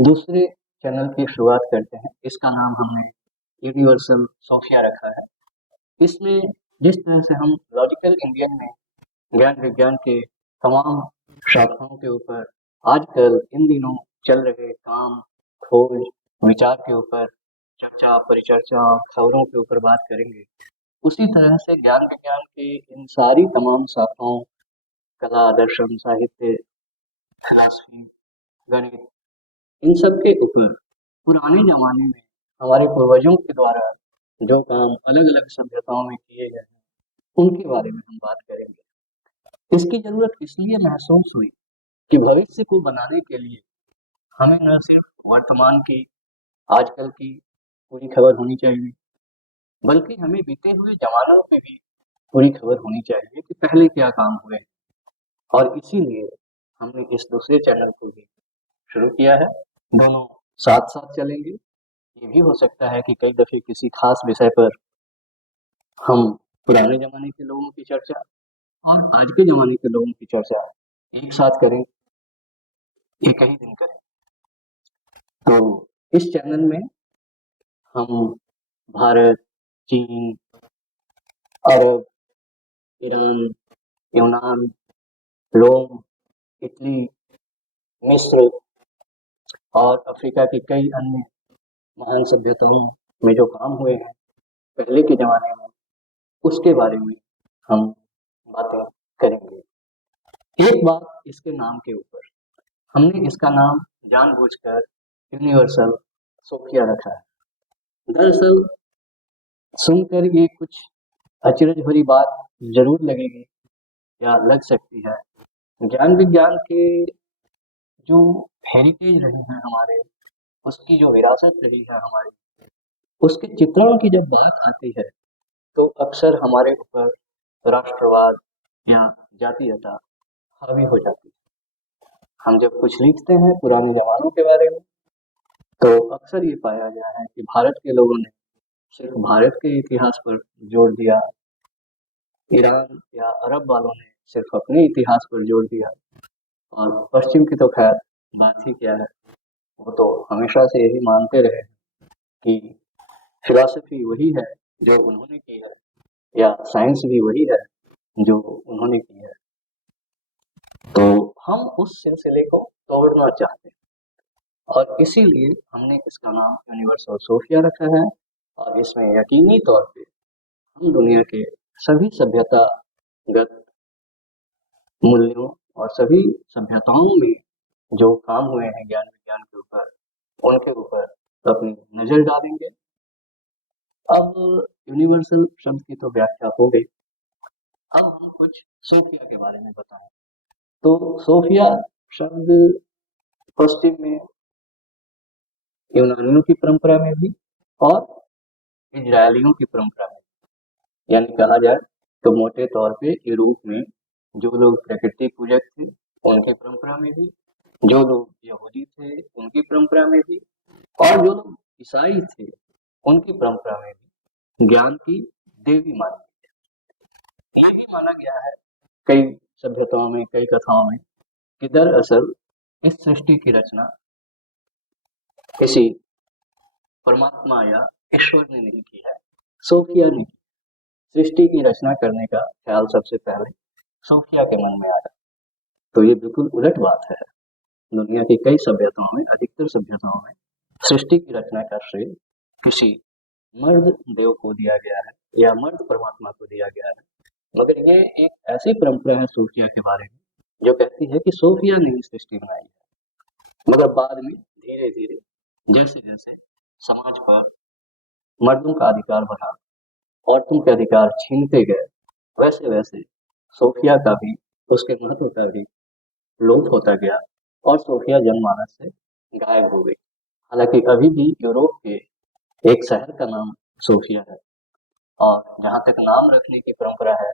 दूसरे चैनल की शुरुआत करते हैं। इसका नाम हमने यूनिवर्सल सोफिया रखा है। इसमें जिस तरह से हम लॉजिकल इंडियन में ज्ञान विज्ञान के तमाम शाखाओं के ऊपर आजकल इन दिनों चल रहे काम, खोज, विचार के ऊपर चर्चा, परिचर्चा और खबरों के ऊपर बात करेंगे, उसी तरह से ज्ञान विज्ञान की इन सारी तमाम शाखाओं, कला, दर्शन, साहित्य, फिलॉसफी, गणित, इन सब के ऊपर पुराने ज़माने में हमारे पूर्वजों के द्वारा जो काम अलग-अलग सभ्यताओं में किए गए हैं, उनके बारे में हम बात करेंगे। इसकी ज़रूरत इसलिए महसूस हुई कि भविष्य को बनाने के लिए हमें न सिर्फ वर्तमान की, आजकल की पूरी खबर होनी चाहिए, बल्कि हमें बीते हुए ज़मानों पे भी पूरी खबर होनी चाहिए कि पहले क्या काम हुए। और इसीलिए हमने इस दूसरे चैनल को भी शुरू किया है। दोनों साथ-साथ चलेंगे। ये भी हो सकता है कि कई दफ़े किसी खास विषय पर हम पुराने ज़माने के लोगों की चर्चा और आज के ज़माने के लोगों की चर्चा एक साथ करें, एक ही दिन करें। तो इस चैनल में हम भारत, चीन, अरब, ईरान, यूनान, रोम, इटली, मिस्र और अफ्रीका की कई अन्य महान सभ्यताओं में जो काम हुए हैं पहले के ज़माने में, उसके बारे में हम बातें करेंगे। एक बात इसके नाम के ऊपर, हमने इसका नाम जानबूझकर यूनिवर्सल सोफिया रखा है। दरअसल सुनकर ये कुछ अचरज भरी बात जरूर लगेगी या लग सकती है। ज्ञान विज्ञान के जो हेरिटेज रहे हैं हमारे, उसकी जो विरासत रही है हमारी, उसके चित्रण की जब बात आती है तो अक्सर हमारे ऊपर राष्ट्रवाद या जातीयता हावी हो जाती है। हम जब कुछ लिखते हैं पुराने जमानों के बारे में, तो अक्सर ये पाया गया है कि भारत के लोगों ने सिर्फ भारत के इतिहास पर जोर दिया, ईरान या अरब वालों ने सिर्फ अपने इतिहास पर जोर दिया, और पश्चिम की तो खैर बात ही क्या है। वो तो हमेशा से यही मानते रहे कि फिलॉसफी वही है जो उन्होंने की है, या साइंस भी वही है जो उन्होंने की है। तो हम उस सिलसिले को तोड़ना चाहते हैं, और इसीलिए हमने इसका नाम यूनिवर्सल सोफिया रखा है। और इसमें यकीनी तौर पे हम दुनिया के सभी सभ्यतागत मूल्यों और सभी सभ्यताओं में जो काम हुए हैं ज्ञान विज्ञान के ऊपर, उनके ऊपर अपनी नजर डालेंगे। अब यूनिवर्सल शब्द की तो व्याख्या हो गई, अब हम कुछ सोफिया के बारे में बताएं। तो सोफिया शब्द पश्चिम में यूनानियों की परंपरा में भी और इजरायलियों की परंपरा में, यानी कहा जाए तो मोटे तौर पे यूरोप में जो लोग प्रकृति पूजक थे उनकी परंपरा में भी, जो लोग यहूदी थे उनकी परंपरा में भी, और जो लोग ईसाई थे उनकी परंपरा में भी ज्ञान की देवी मानी। ये भी माना गया है कई सभ्यताओं में, कई कथाओं में, कि दरअसल इस सृष्टि की रचना किसी परमात्मा या ईश्वर ने नहीं की है, सोफिया ने की। सृष्टि की रचना करने का ख्याल सबसे पहले सोफिया के मन में आया। तो ये बिल्कुल उलट बात है। दुनिया की कई सभ्यताओं में, अधिकतर सभ्यताओं में सृष्टि की रचना का श्रेय किसी मर्द देव को दिया गया है या मर्द परमात्मा को दिया गया है। मगर ये एक ऐसी परंपरा है सोफिया के बारे में जो कहती है कि सोफिया ने ही सृष्टि बनाई है। मगर बाद में धीरे धीरे जैसे जैसे समाज पर मर्दों का अधिकार बढ़ा, औरतों के अधिकार छीनते गए, वैसे वैसे सोफिया का भी, उसके महत्व का भी लोप होता गया और सोफिया जनमानस से गायब हो गई। हालांकि अभी भी यूरोप के एक शहर का नाम सोफिया है, और जहाँ तक नाम रखने की परंपरा है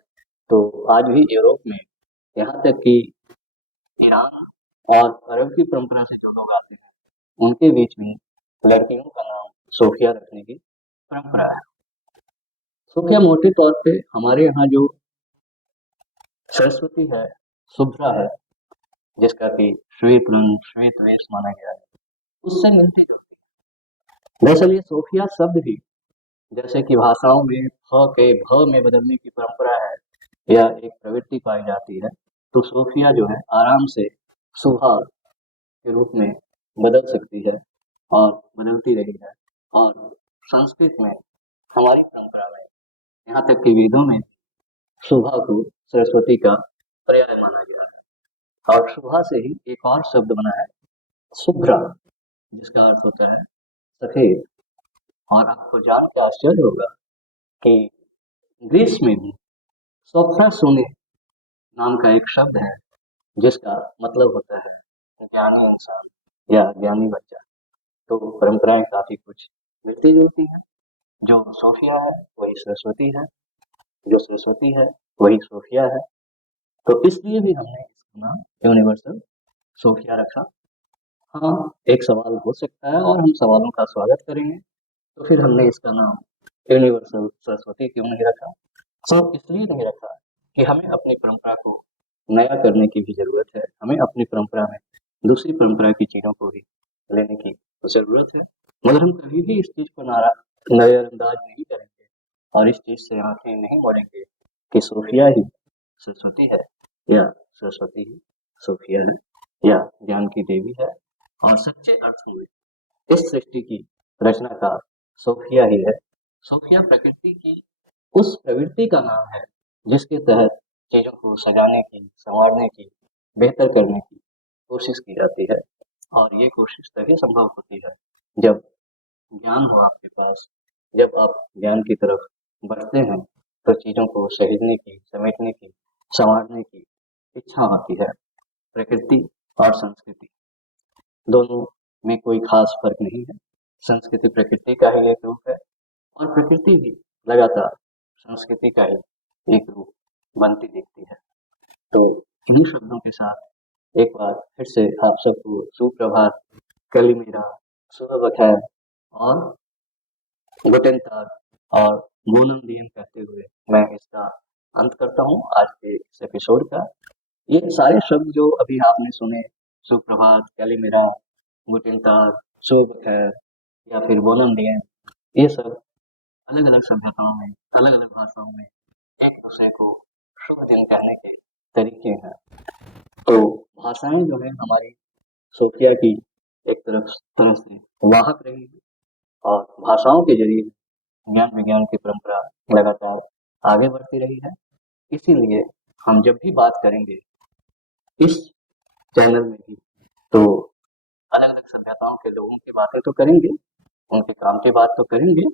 तो आज भी यूरोप में, यहाँ तक कि ईरान और अरब की परंपरा से जो लोग आते हैं उनके बीच में लड़कियों का नाम सोफिया रखने की परंपरा है। सोफिया मोटे तौर पे हमारे यहाँ जो सरस्वती है, शुभ्रा है, जिसका कि श्वेत रंग, श्वेत वेश माना गया है, उससे मिलती जुलती है। दरअसल ये सूफिया शब्द भी जैसे कि भाषाओं में फ के भ में बदलने की परंपरा है या एक प्रवृत्ति पाई जाती है, तो सूफिया जो है आराम से सुहा के रूप में बदल सकती है और बदलती रही है। और संस्कृत में हमारी परंपरा में यहाँ तक कि वेदों में सुबह को सरस्वती का पर्याय माना गया है। और सुबह से ही एक और शब्द बना है शुभ्रा, जिसका अर्थ होता है सफेद। और आपको जान के आश्चर्य होगा कि ग्रीस में भी सोफ्रा सोने नाम का एक शब्द है जिसका मतलब होता है ज्ञानी इंसान या ज्ञानी बच्चा। तो परंपराएं काफी कुछ मिलती जुलती हैं। जो सोफिया है वही सरस्वती है, जो सरस्वती है वही सोफिया है। तो इसलिए भी हमने इसका नाम यूनिवर्सल सोफिया रखा। हाँ, एक सवाल हो सकता है और हम सवालों का स्वागत करेंगे। तो फिर हमने इसका नाम यूनिवर्सल सरस्वती क्यों नहीं रखा? तो इसलिए नहीं रखा कि हमें अपनी परंपरा को नया करने की भी जरूरत है। हमें अपनी परंपरा में दूसरी परंपरा की चीजों को भी लेने की जरूरत है, मगर हम कभी भी इस चीज को नजरअंदाज नहीं करेंगे और इस चीज से आंखें नहीं मोड़ेंगे कि सूफिया ही सरस्वती है या सरस्वती ही सूफिया है या ज्ञान की देवी है। और सच्चे अर्थ में इस सृष्टि की रचनाकार सूफिया ही है। सूफिया प्रकृति की उस प्रवृत्ति का नाम है जिसके तहत चीजों को सजाने की, संवारने की, बेहतर करने की कोशिश की जाती है। और ये कोशिश तभी संभव होती है जब ज्ञान हो आपके पास। जब आप ज्ञान की तरफ बढ़ते हैं तो चीजों को सहेजने की, समेटने की, संवारने की इच्छा होती है। प्रकृति और संस्कृति दोनों में कोई खास फर्क नहीं है। संस्कृति प्रकृति का ही एक रूप है और प्रकृति भी लगातार संस्कृति का ही एक रूप बनती दिखती है। तो इन्हीं शब्दों के साथ एक बार फिर से आप सबको सुप्रभात, कलिमेरा, सुबह बखैर और गुटेन ताग और मूनम दीन कहते हुए मैं इसका अंत करता हूँ आज के इस एपिसोड का। ये सारे शब्द जो अभी आपने सुने, सुप्रभात, कैलिमेरा, गुटेन ताग, शुभ खैर या फिर बोनम दियन, ये सब अलग अलग सभ्यताओं में, अलग अलग भाषाओं में एक दूसरे को शुभ दिन कहने के तरीके हैं। तो भाषाएं जो है हमारी सोफिया की एक तरह से वाहक रही है और भाषाओं के जरिए ज्ञान विज्ञान की परंपरा लगातार आगे बढ़ती रही है। इसीलिए हम जब भी बात करेंगे इस चैनल में भी तो अलग अलग सभ्यताओं के लोगों की बातें तो करेंगे, उनके काम की बात तो करेंगे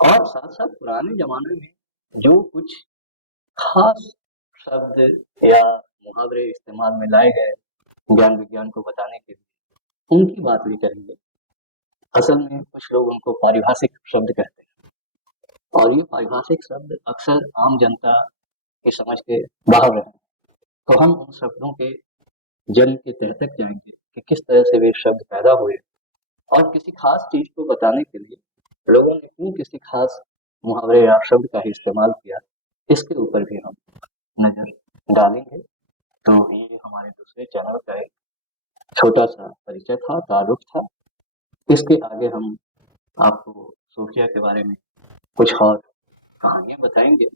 और साथ साथ पुराने जमाने में जो कुछ खास शब्द या मुहावरे इस्तेमाल में लाए गए ज्ञान विज्ञान को बताने के लिए उनकी बात भी करेंगे। असल में कुछ लोग उनको पारिभाषिक शब्द कहते हैं और ये पारिभाषिक शब्द अक्सर आम जनता की समझ के बाहर रहे। तो हम उन शब्दों के जन्म के तह तक जाएंगे कि किस तरह से वे शब्द पैदा हुए और किसी खास चीज को बताने के लिए लोगों ने क्यों किसी खास मुहावरे या शब्द का ही इस्तेमाल किया, इसके ऊपर भी हम नजर डालेंगे। तो ये हमारे दूसरे चैनल का एक छोटा सा परिचय था, तारुफ था। इसके आगे हम आपको सूफिया के बारे में कुछ और कहानियां बताएंगे